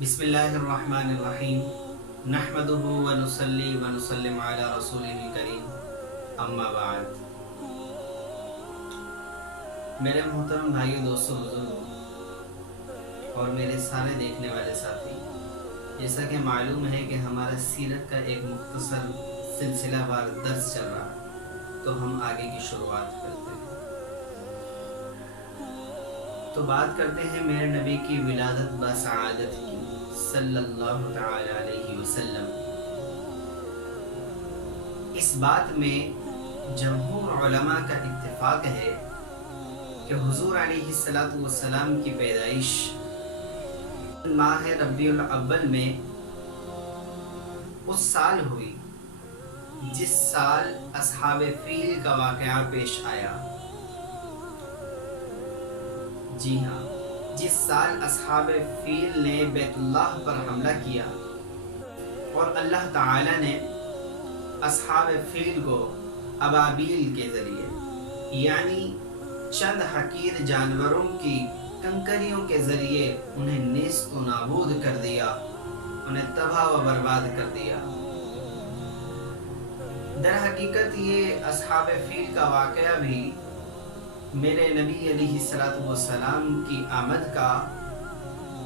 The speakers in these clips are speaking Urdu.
بسم اللہ الرحمن الرحیم نحمدہ ونصلی ونسلم علی رسولہ الکریم اما بعد۔ میرے محترم بھائیو، دوستو، بزرگوں اور میرے سارے دیکھنے والے ساتھی، جیسا کہ معلوم ہے کہ ہمارا سیرت کا ایک مختصر سلسلہ وار درس چل رہا ہے، تو ہم آگے کی شروعات کرتے ہیں۔ تو بات کرتے ہیں میرے نبی کی ولادت بسعادت کی صلی اللہ تعالی علیہ وسلم۔ اس بات میں جمہور علماء کا اتفاق ہے کہ حضور علیہ السلام کی پیدائش ماہ ربیع الاول میں اس سال ہوئی جس سال اصحاب فیل کا واقعہ پیش آیا۔ جی ہاں، جس سال اصحاب فیل نے بیت اللہ پر حملہ کیا اور اللہ تعالی نے اصحاب فیل کو ابابیل کے ذریعے، یعنی چند حقیر جانوروں کی کنکریوں کے ذریعے انہیں نیست و نابود کر دیا، انہیں تباہ و برباد کر دیا۔ در حقیقت یہ اصحاب فیل کا واقعہ بھی میرے نبی علیہ السلام کی آمد کا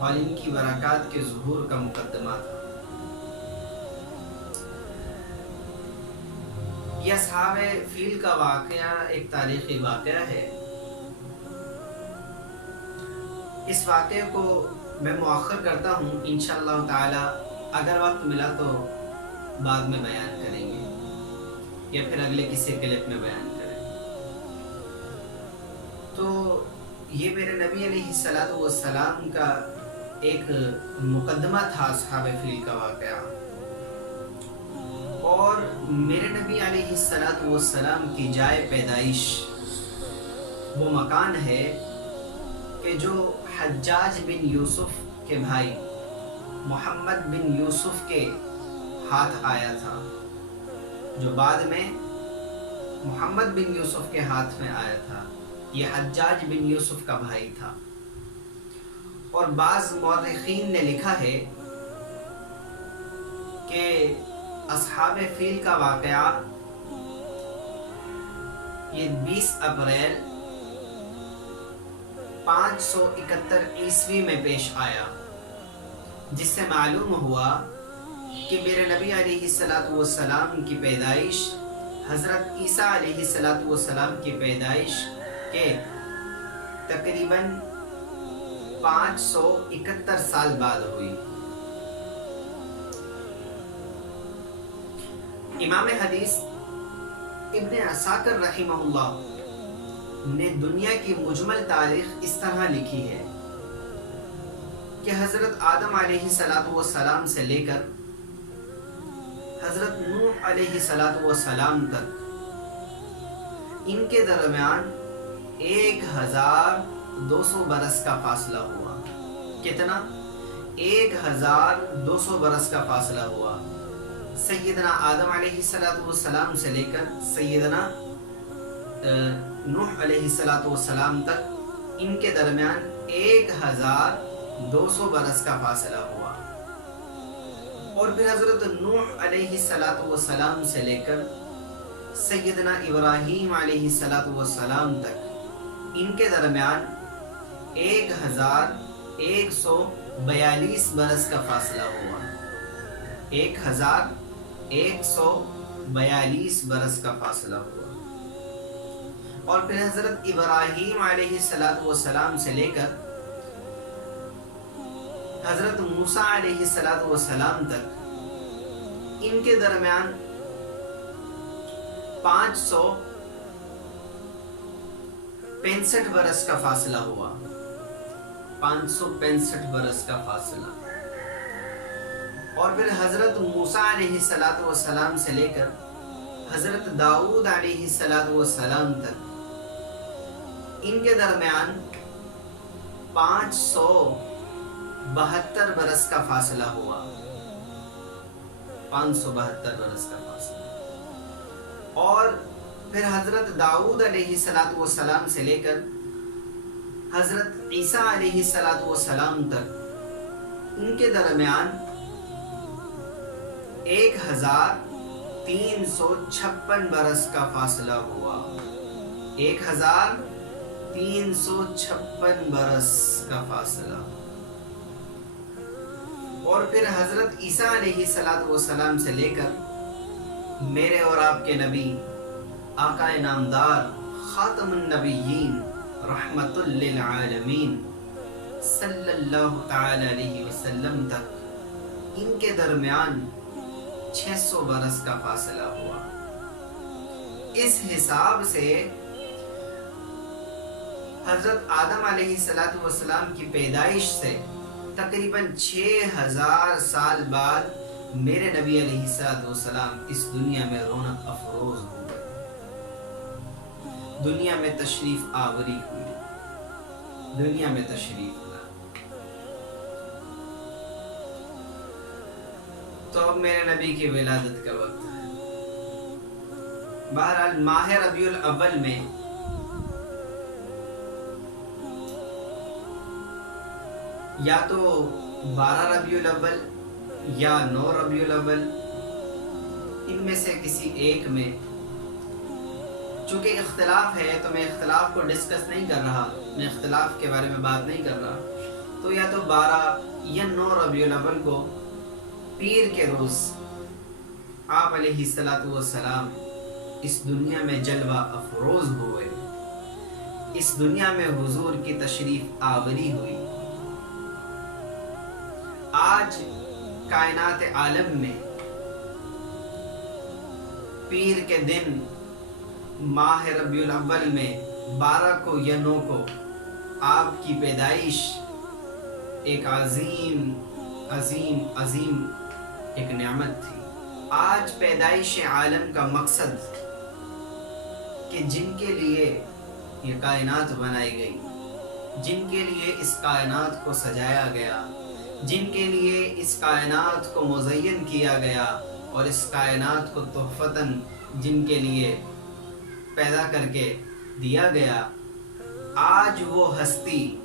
اور ان کی برکات کے ظہور کا مقدمہ تھا۔ یہ اصحاب فیل کا واقعہ ایک تاریخی واقعہ ہے۔ اس واقعے کو میں مؤخر کرتا ہوں، انشاءاللہ تعالی اگر وقت ملا تو بعد میں بیان کریں گے یا پھر اگلے کسی کلپ میں بیان کریں۔ تو یہ میرے نبی علیہ السلام کا ایک مقدمہ تھا اصحاب فیل کا واقعہ، اور میرے نبی علیہ السلام کی جائے پیدائش وہ مکان ہے کہ جو حجاج بن یوسف کے بھائی محمد بن یوسف کے ہاتھ آیا تھا، جو بعد میں محمد بن یوسف کے ہاتھ میں آیا تھا۔ یہ حجاج بن یوسف کا بھائی تھا، اور بعض مورخین نے لکھا ہے کہ اصحاب فیل کا واقعہ یہ 20 اپریل 571 عیسوی میں پیش آیا، جس سے معلوم ہوا کہ میرے نبی علیہ السلام کی پیدائش حضرت عیسیٰ علیہ السلام کی پیدائش کے تقریباً 571 سال بعد ہوئی۔ امام حدیث ابن عساکر رحمہ اللہ نے دنیا کی مجمل تاریخ اس طرح لکھی ہے کہ حضرت آدم علیہ السلام سے لے کر حضرت نوح علیہ السلام تک ان کے درمیان 1200 برس کا فاصلہ ہوا۔ کتنا؟ 1200 برس کا فاصلہ ہوا۔ سیدنا آدم علیہ السلام سے لے کر سیدنا نوح علیہ السلام تک ان کے درمیان 1200 برس کا فاصلہ ہوا، اور پھر حضرت نوح علیہ السلام سے لے کر سیدنا ابراہیم علیہ السلام تک ان کے درمیان 1142 برس کا فاصلہ ہوا۔ 1142 برس کا فاصلہ ہوا، اور پھر حضرت ابراہیم علیہ السلام سے لے کر حضرت موسیٰ علیہ السلام تک ان کے درمیان 565 برس کا فاصلہ ہوا۔ 565 برس کا فاصلہ، اور پھر حضرت موسیٰ علیہ السلام سے لے کر حضرت داؤد علیہ السلام تک ان کے درمیان 572 برس کا فاصلہ ہوا۔ 572 برس کا فاصلہ، اور پھر حضرت داؤد علیہ السلام سے لے کر حضرت عیسیٰ علیہ السلام تک ان کے درمیان 1356 برس کا فاصلہ ہوا. 1356 برس کا فاصلہ. اور پھر حضرت عیسیٰ علیہ السلام سے لے کر میرے اور آپ کے نبی آقا نامدار خاتم النبیین رحمت للعالمین صلی اللہ تعالی علیہ وسلم تک ان کے درمیان 600 برس کا فاصلہ ہوا. اس حساب سے حضرت آدم علیہ السلام کی پیدائش سے تقریباً 6000 سال بعد میرے نبی علیہ السلام اس دنیا میں رونق افروز ہوئے, دنیا میں تشریف آوری ہوئی, دنیا میں تشریف لا. تو اب میرے نبی کی ولادت کا وقت ہے. بہرحال ماہ ربیع الاول میں یا تو 12 ربیع الاول یا 9 ربیع الاول, ان میں سے کسی ایک میں, چونکہ اختلاف ہے تو میں اختلاف کو ڈسکس نہیں کر رہا, میں اختلاف کے بارے میں بات نہیں کر رہا, تو یا تو 12 یا 9 ربیع الاول کو پیر کے روز آپ علیہ السلام اس دنیا میں جلوہ افروز ہوئے, اس دنیا میں حضور کی تشریف آوری ہوئی. آج کائنات عالم میں پیر کے دن ماہ ربیع الاول میں 12 کو یا 9 کو آپ کی پیدائش ایک عظیم عظیم عظیم ایک نعمت تھی. آج پیدائش عالم کا مقصد کہ جن کے لیے یہ کائنات بنائی گئی, جن کے لیے اس کائنات کو سجایا گیا, جن کے لیے اس کائنات کو مزین کیا گیا اور اس کائنات کو تحفتاً جن کے لیے پیدا کر کے دیا گیا, آج وہ ہستی,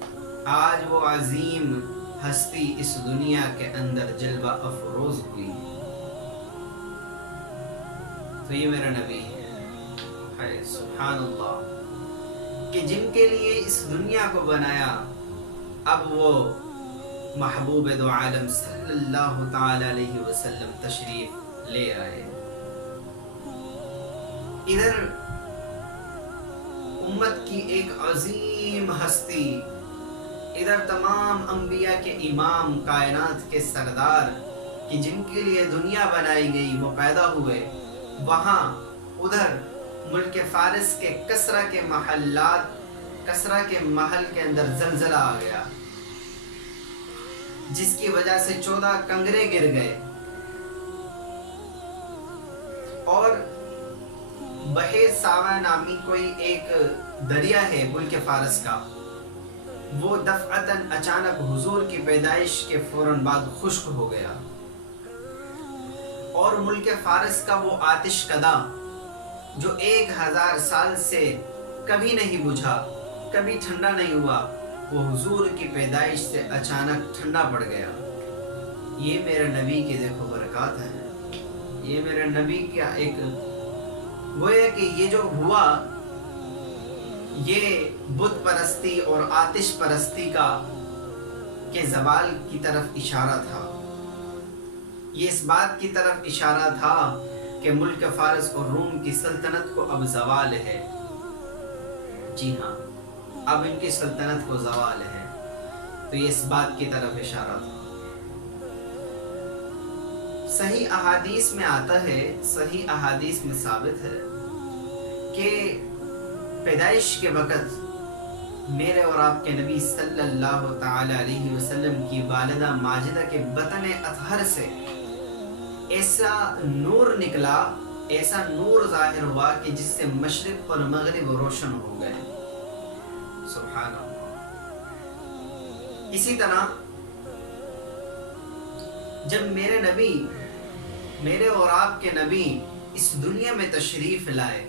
آج وہ عظیم ہستی اس دنیا کے اندر جلوہ افروز ہوئی. تو یہ میرا نبی ہے, سبحان اللہ, کہ جن کے لیے اس دنیا کو بنایا, اب وہ محبوب دو عالم صلی اللہ تعالی علیہ وسلم تشریف لے آئے. ادھر امت کی ایک عظیم ہستی, ادھر تمام انبیاء کے امام, کائنات کے سردار کہ جن کے لیے دنیا بنائی گئی وہ پیدا ہوئے. وہاں ادھر ملک فارس کے کسرا کے محلات, کسرا کے محل کے اندر زلزلہ آ گیا, جس کی وجہ سے 14 کنگرے گر گئے, اور بحیر ساوا نامی کوئی ایک دریا ہے ملک فارس کا, وہ دفعتاً اچانک حضور کی پیدائش کے فوراً بعد خشک ہو گیا, اور ملک فارس کا وہ آتش کدہ جو 1000 سال سے کبھی نہیں بجھا, کبھی ٹھنڈا نہیں ہوا, وہ حضور کی پیدائش سے اچانک ٹھنڈا پڑ گیا. یہ میرے نبی کی دیکھو برکات ہے, یہ میرے نبی کا ایک وہ ہے کہ یہ جو ہوا یہ بت پرستی اور آتش پرستی کا کے زوال کی طرف اشارہ تھا. یہ اس بات کی طرف اشارہ تھا کہ ملک فارس اور روم کی سلطنت کو اب زوال ہے. جی ہاں, اب ان کی سلطنت کو زوال ہے. تو یہ اس بات کی طرف اشارہ تھا. صحیح احادیث میں آتا ہے, صحیح احادیث میں ثابت ہے کہ پیدائش کے وقت میرے اور آپ کے نبی صلی اللہ تعالی علیہ وسلم کی والدہ ماجدہ کے بطن اطہر سے ایسا نور نکلا, ایسا نور ظاہر ہوا کہ جس سے مشرق اور مغرب روشن ہو گئے. سبحان اللہ. اسی طرح جب میرے اور آپ کے نبی اس دنیا میں تشریف لائے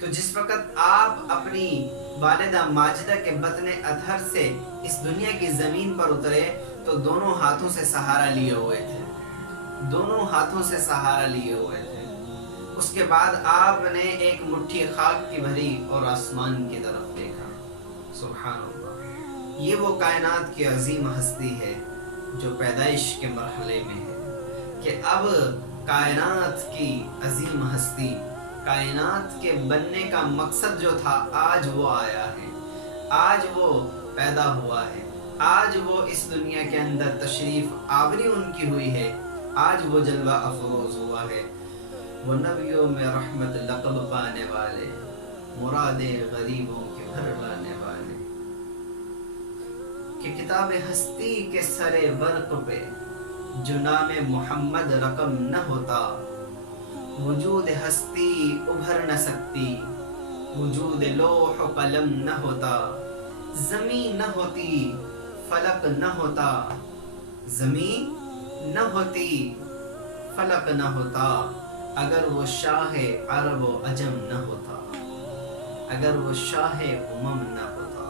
تو جس وقت آپ اپنی والدہ ماجدہ کے بطن اطہر سے اس دنیا کی زمین پر اترے تو دونوں ہاتھوں سے سہارا لیے ہوئے تھے، دونوں ہاتھوں سے سہارا لیے ہوئے تھے۔ اس کے بعد آپ نے ایک مٹھی خاک کی بھری اور آسمان کی طرف دیکھا۔ سبحان اللہ، یہ وہ کائنات کی عظیم ہستی ہے جو پیدائش کے مرحلے میں ہے، کہ اب کائنات کی عظیم ہستی، کائنات کے بننے کا مقصد جو تھا، آج وہ آیا ہے، آج وہ پیدا ہوا ہے، آج وہ اس دنیا کے اندر تشریف آوری ان کی ہوئی ہے، آج وہ جلوہ افروز ہوا ہے۔ وہ نبیوں میں رحمت لقب پانے والے، مرادیں غریبوں کے گھر لانے والے، کہ کتاب ہستی کے سرے ورق پہ جو نام محمد رقم نہ ہوتا، وجود ہستی ابھر نہ سکتی، وجود لوح و قلم نہ ہوتا، زمین نہ ہوتی، فلک نہ ہوتا، زمین نہ ہوتی، فلک نہ ہوتا، اگر وہ شاہ عرب و عجم نہ ہوتا، اگر وہ شاہ امم نہ ہوتا۔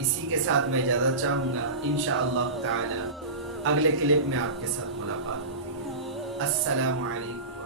اسی کے ساتھ میں اجازت چاہوں گا، انشاءاللہ تعالی اگلے کلپ میں آپ کے ساتھ ملاقات ہوتی ہے۔ السلام علیکم۔